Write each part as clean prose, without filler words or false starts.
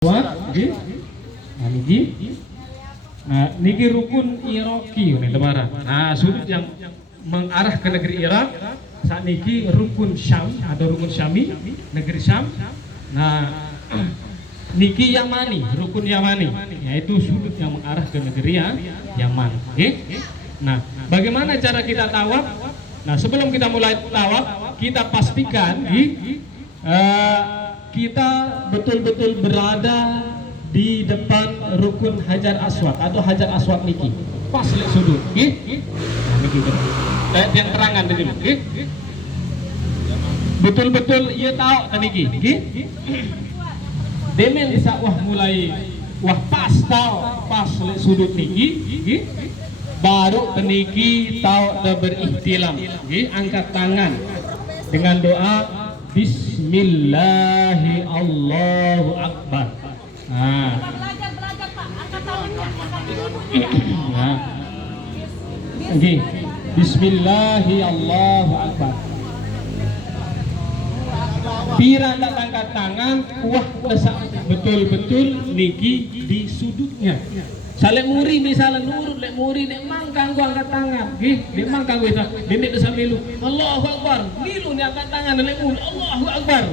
Nggih. Niki. Niki rukun Iraqi nih lebaran. Nah, sudut yang mengarah ke negeri Irak. Saat niki rukun Syam atau rukun Syami, negeri Syam. Nah, niki Yamani, rukun Yamani, yaitu sudut yang mengarah ke negeri Yaman. Nah, bagaimana cara kita tawaf? Nah, sebelum kita mulai tawaf, kita pastikan kita betul-betul berada di depan rukun Hajar Aswad atau Hajar Aswad niki. Pas lek sudut, Nah, niki yang terangan dulu, Betul-betul ia tahu niki, Demen bisa mulai pas tahu pas lek sudut niki, baru niki tahu berihtilam, angkat tangan dengan doa Bismillahi Allahu Akbar. Nah, nah. Bismillahi Allahu Akbar. Pira tak angkat tangan, lesak betul-betul niki di sudutnya. Salek muri misalnya nurut lek muri nek mangkang gua angkat tangan, nek mangkang gua nek desa milu Allahu Akbar, milu nek angkat tangan lek muri Allahu Akbar.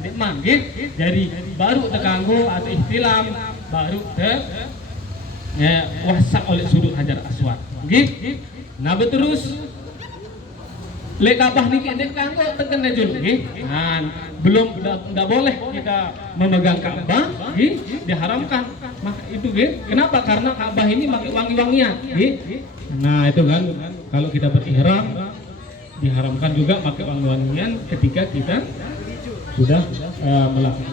Nek mang jadi baru tekanggo atau ihtilam baru wasak oleh sudut Hajar Aswad. Nah terus lek Ka'bah niki nek kanggo teken jul Nah, belum enggak boleh kita memegang Ka'bah, diharamkan. Maka itu kenapa? Karena Ka'bah ini pakai wangi-wangian, Nah, itu kan kalau kita berihram diharamkan juga pakai wangi-wangian ketika kita sudah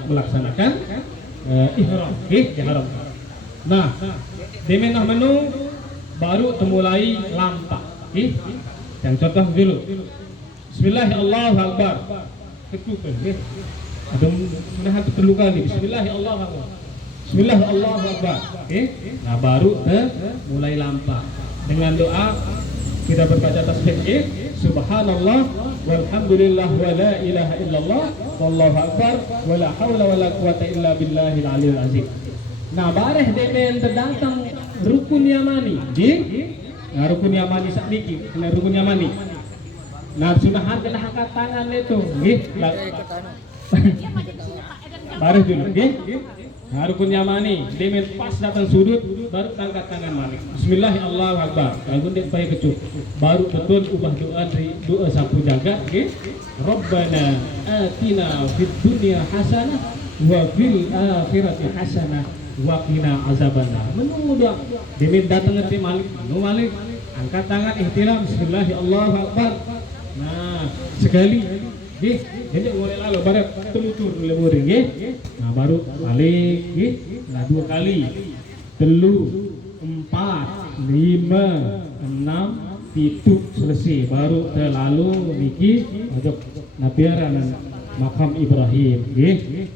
melaksanakan ihram, diharamkan. Nah, di menu baru mulai lampak, yang contoh dulu. Bismillahirrahmanirrahim. Ketukan, ada menahan perlu kali. Bismillahirrahmanirrahim. Bismillahirrahmanirrahim. Nah baru mulai lampak dengan doa kita berbaca tasbih. Subhanallah walhamdulillah wa la ilaha illallah wallahu akbar wa la haula wa la quwata illa billahil aliyil azim. Nah bareh dengan terdatang rukun Yamani, Nah rukun Yamani sak niki, rukun Yamani. Nah sunahan kena angkat tangan itu, baru dulu, Nah rukun Yamani, demen pas datang sudut, baru angkat tangan balik. Bismillahirrahmanirrahim. Kalau dia pakai kecup, baru betul ubah doa sapu jagat, Rabbana atina fid dunya hasanah wa fil akhirati hasanah wa qina azabannar. Menunggu doa, demen datang ngerti malik, angkat tangan ihtilam Bismillahirrahmanirrahim. Nah, sekali, ini mulai lalu baru telutur dulu Nah, baru balik, Nah, 2 kali, 3, 4, 5, 6, 7 selesai. Baru terlalu niki untuk nabiaran makam Ibrahim,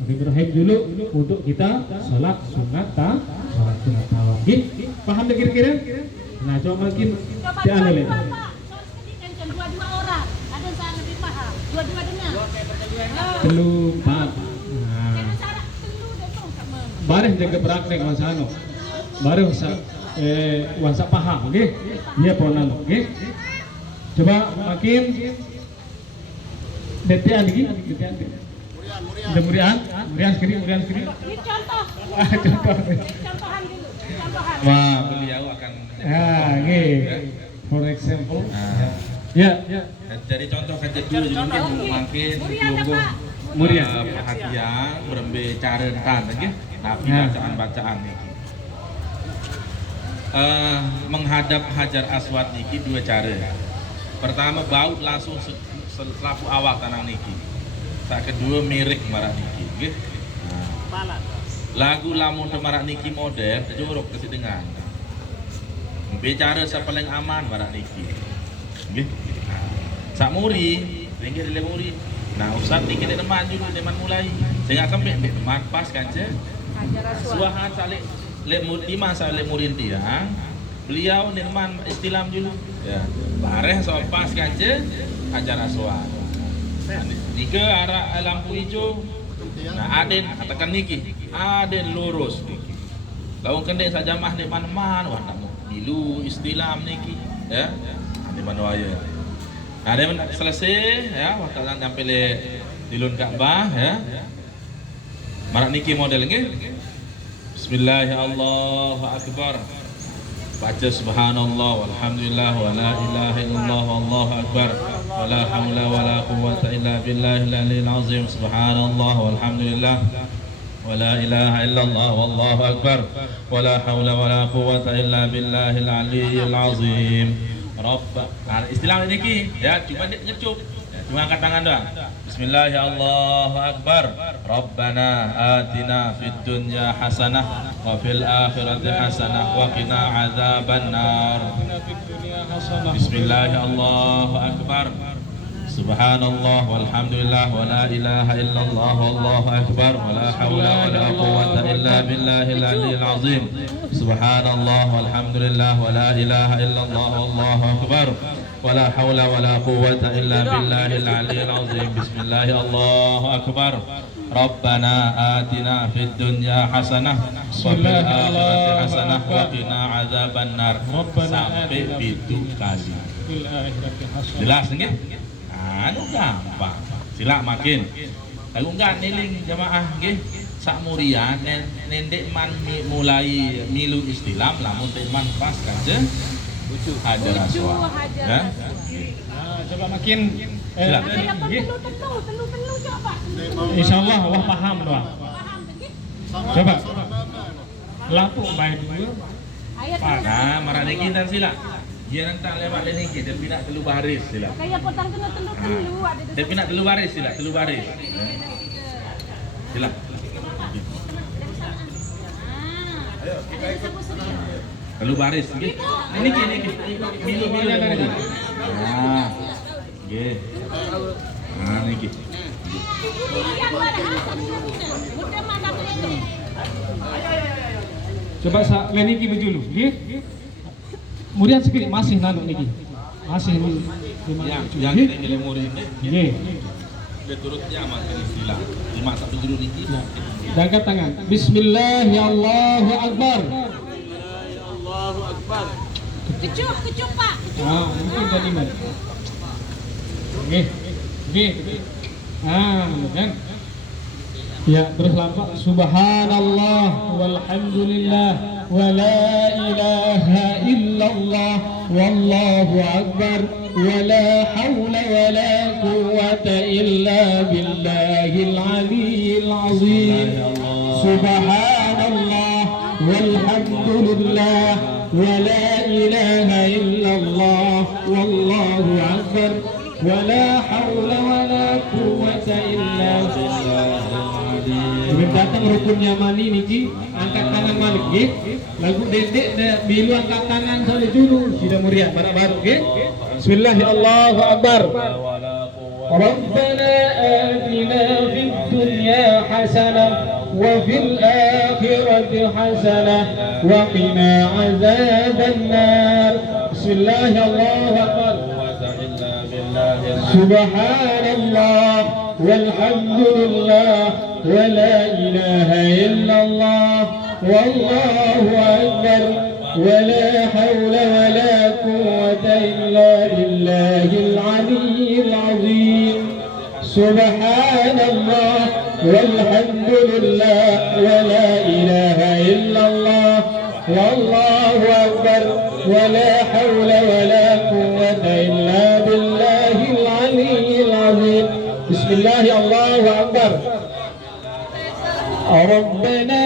Ibrahim dulu untuk kita salat sunat tawaf. Paham kira-kira? Nah, coba makin dianalih. Dua-dua dengar. Telu, 4. Nah. Bareng jaga praktek masano. Bareng wasa paham, Iya ponan, Coba makin detian lagi, Murian sekali. Ini contoh. Contohan dulu. Wah, beliau akan. For example. Ya. Jadi contoh kerja dulu mungkin makin Muria perhatian berembe cara rentan lagi tapi bacaan niki. Menghadap Hajar Aswad niki 2 cara. Pertama baut langsung selapu awak tanah niki. Sak kedua mirik marak niki, Nah. Lagu lamun marak niki model jorok kesidengan. Bicara paling aman marak niki. Sak muri, ringgit le muri. Nah, usah niki teman juga teman mulai. Sehingga kembali teman pas kan je. Suahan salik le lima salik murid dia. Beliau teman istilam dulu. Ya. Bareh so pas kan je Hajar Aswad. Nike arah lampu hijau Nah, aden katakan niki, aden lurus niki. Lawan kendek sak jamaah di mana-mana wah nak milu istilam niki, ya. Di mana waya. Nah, dia selesai ya, waktu sampai di lun Ka'bah ya. Marak niki model nggih. Bismillahirrahmanirrahim. Allahu akbar. Baca subhanallah walhamdulillah wa la ilaha illallah wallahu akbar wa la haula wa la quwwata illa billahil aliyil azim. Subhanallah walhamdulillah wa la ilaha illallah wallahu akbar wa la haula wa la quwwata illa billahil aliyil azim. Rabb. Nah, istilah niki ya, cuma ngecup. Cuma angkat tangan doang. Bismillahirrahmanirrahim. Allahu akbar. Rabbana atina fid dunya hasanah wa fil akhirati hasanah wa qina adzabannar. Bismillahirrahmanirrahim. Allahu akbar. Subhanallah walhamdulillah wa la ilaha illallah wallahu akbar wa la haula wa la quwwata illa billahil aliyil azim. Subhanallah walhamdulillah wa la ilaha illallah wallahu akbar wa la haula wa la quwwata illa billahil aliyil azim. Bismillahirrahmanirrahim. Allahu akbar. Rabbana atina fid dunya hasanah wa fil akhirati hasanah wa qina adzabannar. Sampai 7 kali. Jelas nggih? Anu gampang. Sila makin. Aku enggak niling jamaah nggih. Sak murian nendek man mulai milu istilam lamun teman pas kaje hajar aswad. Ya. Coba makin Telu coba. insyaallah wah paham doang. Coba. Lampu baik dulu. Pada marah niki dan sila. Dia nentang lewat niki dan pindah telu baris sila. Kayak potong telu ada Dan pindah telu baris sila, telu baris. Sila. Telu baris nggih. Niki. Milu dari. Nah. Nggih. Nah niki. Coba sa leniki bejulu, nggih. Kemudian sedikit masih nanu niki. Masih Yang ini murid ini. Nggih. Beturutnya makin istilah. Di masa penjuru niki. Dan angkat tangan. Bismillahirrahmanirrahim. Allahu akbar. Allahu akbar. Kecup Pak. Mungkin tadi mas. Nggih. Kan. Ya, terus lafaz subhanallah walhamdulillah wa la ilaha illallah wallahu akbar wa la hawla wa la quwwata illa billahil aliyyil azim. Subhanallah walhamdulillah wa la ilaha illallah wallahu akbar wa la hawla wa la quwwata illa billahil Sebelum datang rukun Yamani niki, angkat tangan malik nggih. Lagu dedek bilu angkat tangan soleh dulu. Sudah muriat baru nggih. Bismillahirrahmanirrahim. Allahu akbar. Rabbana atina fid dunya hasanah wa fil akhirati hasanah wa qina azabannar. Bismillahirrahmanirrahim. Subhanallah walhamdulillah wa la ilaha illallah wallahu akbar wa la hawla wa la quwwata illa billahil aliyyil azim. Subhanallah walhamdulillah wa la ilaha illallah wallahu akbar wa la hawla wa la quwwata illa billahil aliyyil azim. Bismillahirrahmanirrahim. Allahu akbar. ربنا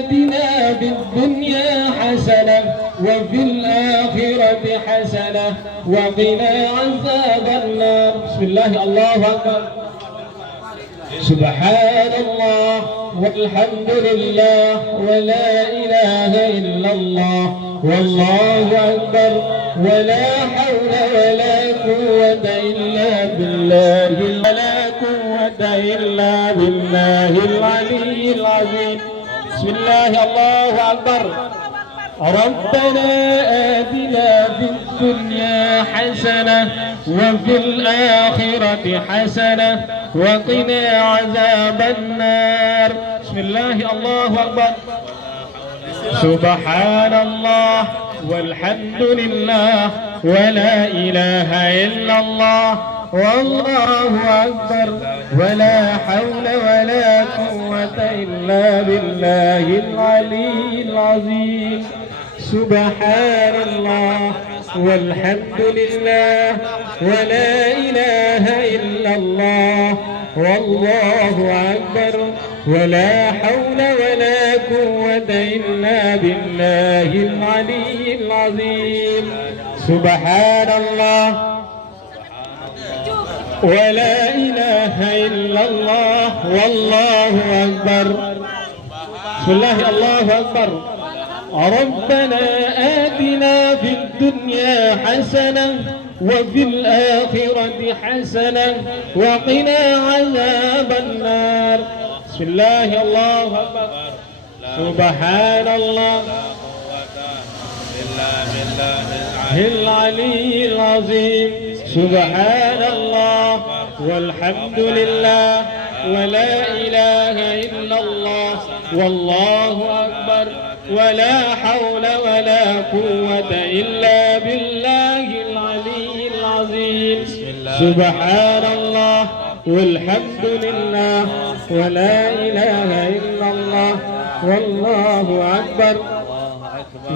آتنا في الدنيا حسنة وفي الآخرة حسنة وقنا عذاب النار. بسم الله. الله أكبر. سبحان الله والحمد لله ولا إله إلا الله والله أكبر ولا حول ولا قوة إلا بالله ولا قوة إلا بالله العلي العظيم. بسم الله. الله أكبر. ربنا آتنا في الدنيا حسنة وفي الآخرة حسنة وقنا عذاب النار. بسم الله الله أكبر. سبحان الله والحمد لله ولا إله إلا الله والله أكبر ولا حول ولا قوة إلا بالله العلي العظيم. سبحان الله والحمد لله ولا إله إلا الله والله أكبر ولا حول ولا قوة إلا بالله العلي العظيم. سبحان الله ولا إله إلا الله والله أكبر. بسم الله الله أكبر. ربنا آتنا في الدنيا حسنة وفي الآخرة حسنة وقنا عذاب النار. بسم الله الله أكبر. سبحان الله العلي العظيم. سبحان الله والحمد لله ولا إله إلا الله والله أكبر ولا حول ولا قوة إلا بالله العلي العظيم. سبحان الله والحمد لله ولا إله إلا الله والله أكبر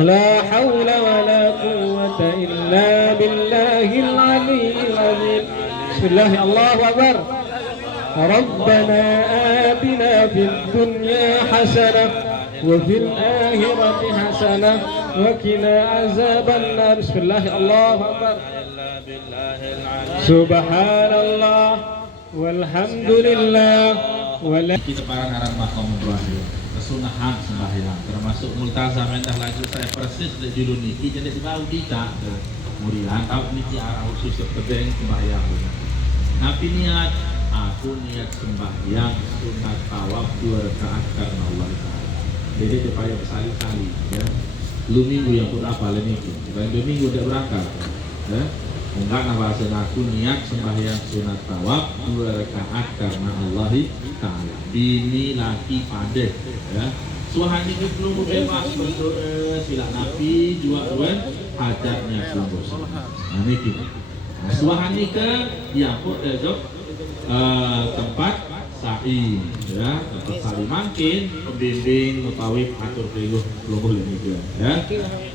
لا حول ولا قوة إلا بالله العلي العظيم. بسم الله الله أكبر. ربنا آتنا في الدنيا حسنة وفي الآخرة حسنة وقنا عذاب النار. بسم الله الله أكبر. سبحان الله والحمد لله ولا. Kita para narang makam Ibrahim kesunahan sembahyang termasuk multazam endah lagi saya persis di judul niki jadi sebab kita kemudian tahu niki arah khusus terpenting sembahyang. Nabi niat aku niat sembahyang sunat tawaf 2 rakaat karena Allah Taala. Jadi supaya bersali-sali ya. Lu minggu yang pun apa niki. Dan 2 minggu udah berangkat. Ya. Enggak bahasa aku niat sembahyang sunat tawaf 2 rakaat karena Allah Taala. Bini laki pada ya. Suhani itu belum bebas berdoa sila Nabi jual hajatnya belum bosan. Nah niki. Suhani ke yang pun tempat sa'i ya, tempat sa'i makin pembimbing mutawif atur keliru belum boleh juga ya.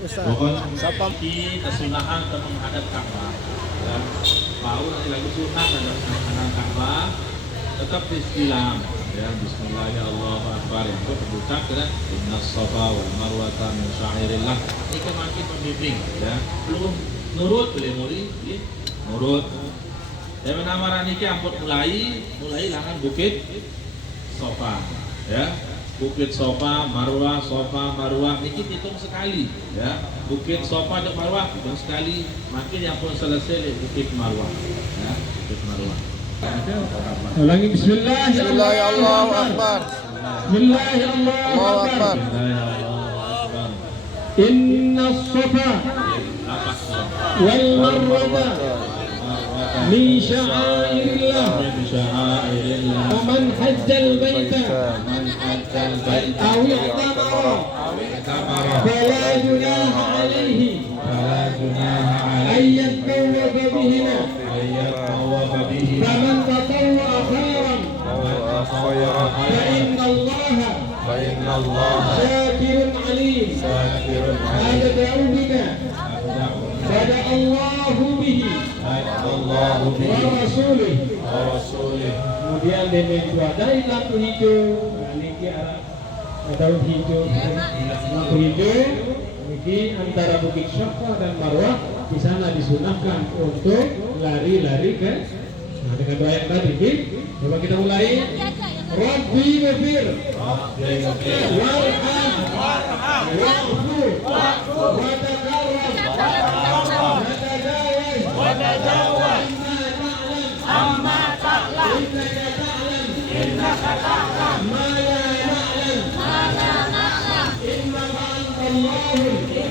Pokoknya kesunahan menghadap Ka'bah ya. Mau nanti lagi sunat ada menghadap Ka'bah tetap istilam ya. Bismillahirrahmanirrahim yang itu berucap dengan inna safa wal marwata min syairillah. Ini makin pembimbing ya. Belum nurut boleh mulai nurut. Yang menamaran ini ampun mulai langan bukit Sofa ya. Bukit Sofa, Marwah, Sofa, Marwah ini hitung sekali ya. Bukit Sofa dan Marwah hitung sekali. Makin yang pun selesai di Bukit Marwah ya. Bukit Marwah. Ulangi Bismillahirrahmanirrahim. Bismillahirrahmanirrahim. Inna Safa wal Marwah من شعائر الله ومن حج البيت أو اعتمر فلا جناح عليه أن يطوف بهما فمن تطوع خيرا فإن الله شاكر عليم. هذا دعوتنا بدأ الله به ورسوله. Kemudian demi dari lampu hijau, niki daun hijau, lampu hijau, niki antara Bukit Sofa dan Marwah di sana disunahkan untuk lari-lari ke. Nah, dengan doa yang tadi, coba kita mulai. Rabbi ghafir, warham, waghfur, watajawaz, amma ta'lam, innaka ta'lam, ma la na'lam, innaka antallahu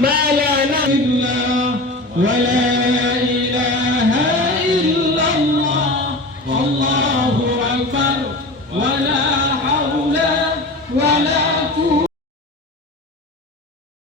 ما لا نعلم ولا